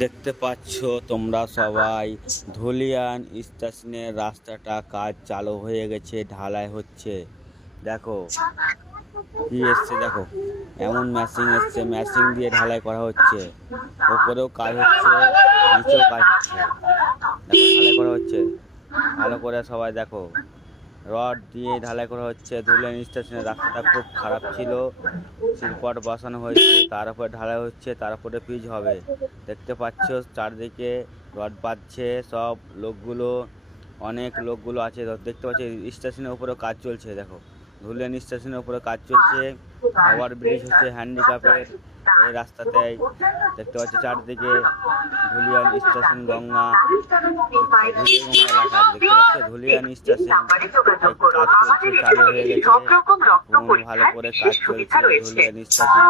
দেখতে পাচ্ছ তোমরা সবাই ধুলিয়ান স্টেশনের রাস্তাটা কাজ চালু হয়ে গেছে, ঢালাই হচ্ছে। দেখো কি এসছে, দেখো এমন মেশিন এসছে, মেশিন দিয়ে ঢালাই করা হচ্ছে। ওপরেও কাজ হচ্ছে, নিচেও কাজ হচ্ছে। দেখো ঢালাই করা হচ্ছে ভালো করে, সবাই দেখো রড দিয়ে ঢালাই করা হচ্ছে। ধুলিয়ান স্টেশনের রাস্তাটা খুব খারাপ ছিল, শিলপট বসানো হয়েছে, তার উপরে ঢালাই হচ্ছে, তার উপরে পিচ হবে। দেখতে পাচ্ছ চারদিকে রড বাঁধছে সব লোকগুলো, অনেক লোকগুলো আছে। দেখতে পাচ্ছি স্টেশনের উপরেও কাজ চলছে। দেখো ধুলিয়ান স্টেশনের উপরে কাজ চলছে, ওভার ব্রিজ হচ্ছে হ্যান্ডিক্যাপের এই রাস্তাতেই। দেখতে পাচ্ছি চারদিকে ধুলিয়ান স্টেশন গঙ্গা, এলাকা। দেখতে পাচ্ছ ধুলিয়ান স্টেশন কাজ চলছে, চালু হয়ে গেছে, ভালো করে কাজ চলছে ধুলিয়ান স্টেশনে।